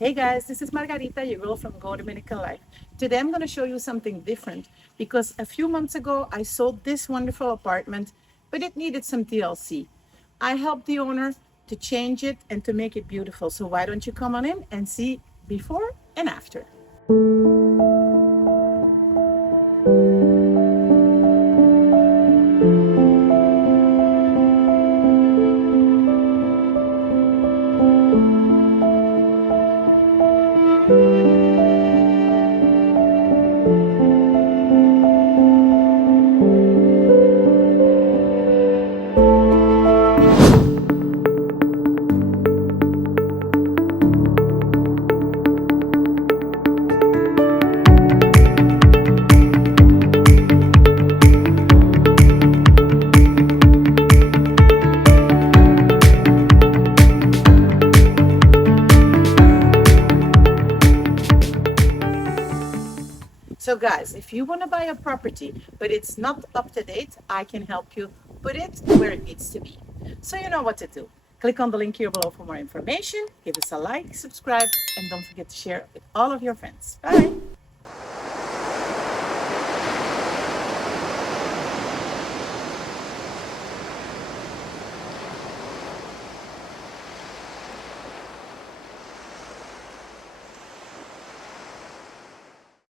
Hey guys, this is Margarita, your girl from Go Dominican Life. Today I'm going to show you something different because a few months ago I sold this wonderful apartment, but it needed some TLC. I helped the owner to change it and to make it beautiful. So why don't you come on in and see before and after. So guys, if you want to buy a property, but it's not up to date, I can help you put it where it needs to be. So you know what to do. Click on the link here below for more information. Give us a like, subscribe, and don't forget to share with all of your friends. Bye.